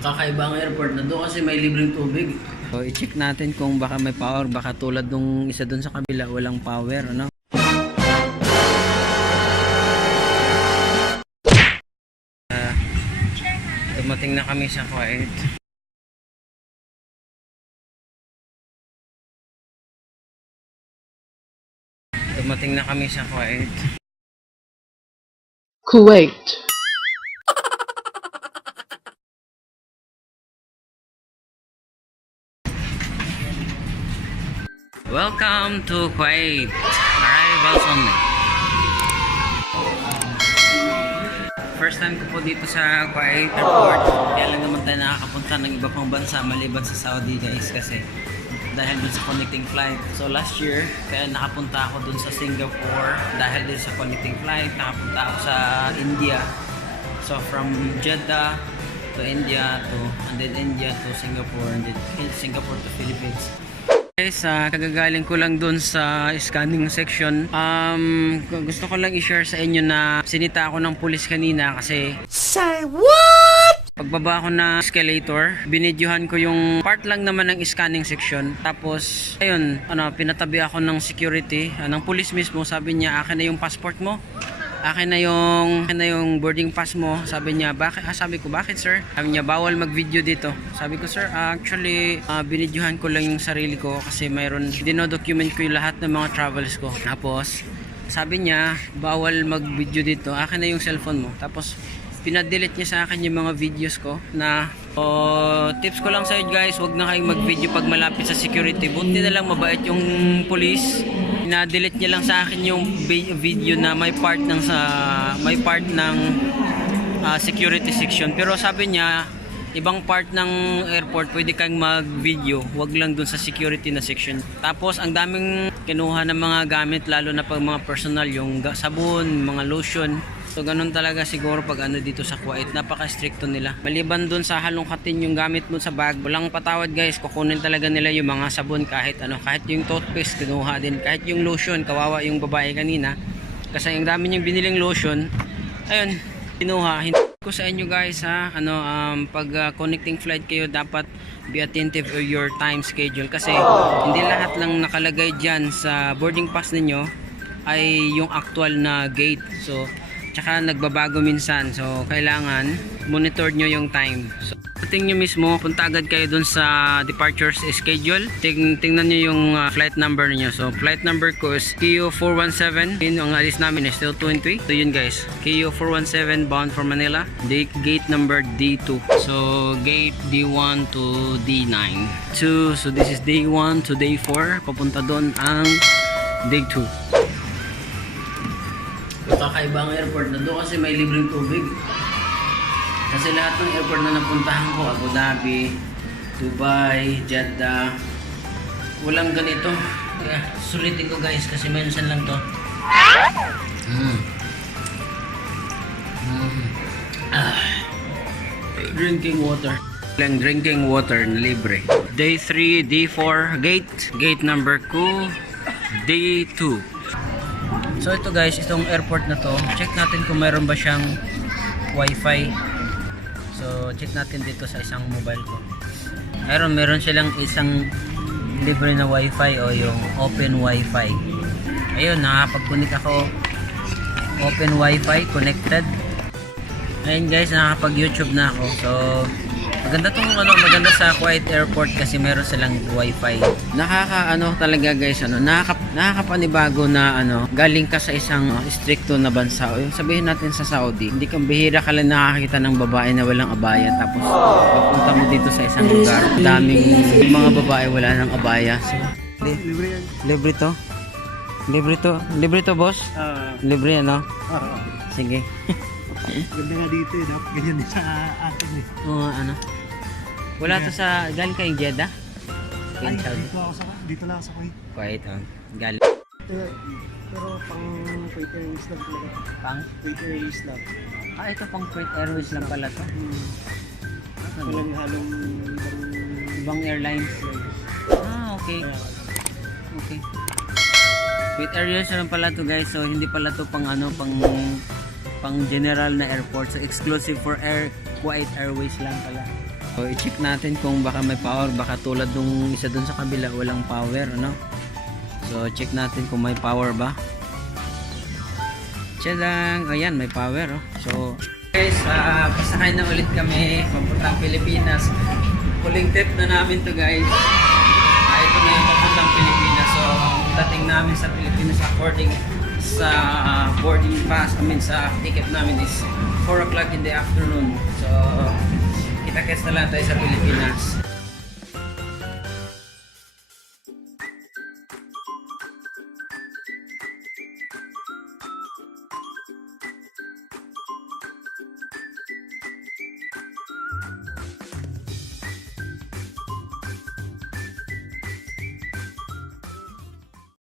Kakaiba ang airport na doon kasi may libreng tubig. So, i-check natin kung baka may power. Baka tulad nung isa doon sa kabila, walang power, ano? Dumating na kami sa Kuwait. Dumating na kami sa Kuwait. Kuwait. Welcome to Kuwait. Arrivals only. First time ko po dito sa Kuwait Airport. Kaya lang naman tayo nakakapunta ng iba pang bansa maliban sa Saudi, guys, kasi dahil dun sa connecting flight. So last year, kaya nakapunta ako dun sa Singapore dahil dun sa connecting flight. Nakapunta ako sa India. So from Jeddah to India and then India to Singapore, and then Singapore to Philippines. Guys, kagagaling ko lang dun sa scanning section. Gusto ko lang i-share sa inyo na sinita ako ng pulis kanina kasi Say what? pagbaba ko na escalator, binidyohan ko yung part lang naman ng scanning section. Tapos, ayun, pinatabi ako ng security, ng police mismo. Sabi niya, akin na yung passport mo. Akin na yung boarding pass mo. Sabi niya, bakit? Sabi ko, bakit sir? Sabi niya, bawal mag-video dito. Sabi ko, sir, actually, binidyohan ko lang yung sarili ko kasi mayroon, dinodocument ko yung lahat ng mga travels ko. Tapos, sabi niya, bawal mag-video dito. Akin na yung cellphone mo. Tapos, pinadelete niya sa akin yung mga videos ko na tips ko lang sa inyo, guys, wag na kayong mag-video pag malapit sa security. Buti na lang mabait yung police. Pinadelete niya lang sa akin yung video na may part ng security section. Pero sabi niya, ibang part ng airport pwede kang mag-video, wag lang dun sa security na section. Tapos ang daming kinuha ng mga gamit, lalo na pag mga personal, yung sabon, mga lotion. So ganun talaga siguro pag dito sa Kuwait, napaka-stricto nila. Maliban dun sa halongkatin yung gamit mo sa bag, walang patawad, guys. Kukunin talaga nila yung mga sabon, kahit kahit yung toothpaste kinuha din, kahit yung lotion. Kawawa yung babae kanina kasi ang dami niyang biniling lotion, ayun, kinuha. Hindi ko sa inyo, guys, pag connecting flight kayo, dapat be attentive of your time schedule kasi hindi lahat lang nakalagay dyan sa boarding pass ninyo ay yung actual na gate. So tsaka nagbabago minsan, so kailangan monitor nyo yung time. So tingnan nyo mismo, punta agad kayo dun sa departure schedule. Tingnan nyo yung flight number niyo. So flight number ko is KU417. Yun, ang alis namin is 220. So yun, guys, KU417 bound for Manila. Gate number D2. So gate D1 to D9. So this is day 1 to day 4. Papunta doon ang day 2. Kakaiba ang airport na doon kasi may libreng tubig. Kasi lahat ng airport na napuntahan ko, Abu Dhabi, Dubai, Jeddah, walang ganito. Kaya sulitin ko, guys, kasi mention lang to. Drinking water. Lang drinking water na libre. Day 3, day 4, gate number 2, day 2. So ito, guys, itong airport na to, check natin kung mayroon ba siyang wifi. So check natin dito sa isang mobile ko. Meron silang isang libre na wifi o yung open wifi. Ayun, nakapag-connect ako. Open wifi, connected. Ayun, guys, nakapag YouTube na ako. So maganda maganda sa Kuwait Airport kasi meron silang wifi. Talaga, guys, nakakapanibago na galing ka sa isang stricto na bansa. O yung sabihin natin sa Saudi, hindi kang bihira ka lang nakakita ng babae na walang abaya, tapos pagpunta mo dito sa isang lugar, daming mga babae wala ng abaya. So, libre to? Libre to, boss? Libre, sige. Ganda nga dito eh, dapat ganyan din sa atin eh. Oo, wala to sa, galing kayong Jeddah? Ay, dito lang sa Kuwait. Kuwait, galing. Pero pang Kuwait Airways lang talaga. Pang? Kuwait Airways lang. Ito pang Kuwait Airways lang pala to. Walang halong Ibang airlines. Okay. Okay. Kuwait Airways lang pala to, guys. So hindi pala to pang pang general na airport. So exclusive for Kuwait Airways lang pala. So, i-check natin kung baka may power. Baka tulad nung isa dun sa kabila, walang power, ano? So, check natin kung may power ba. Tiyadang! Ayan, may power, oh. So, guys, pasakay na ulit kami papuntang Pilipinas. Huling trip na namin to, guys. Ito na yung papuntang Pilipinas. So, ang dating namin sa Pilipinas according sa boarding pass, sa ticket namin is 4 o'clock in the afternoon. So, kita-kits na lang tayo sa Pilipinas.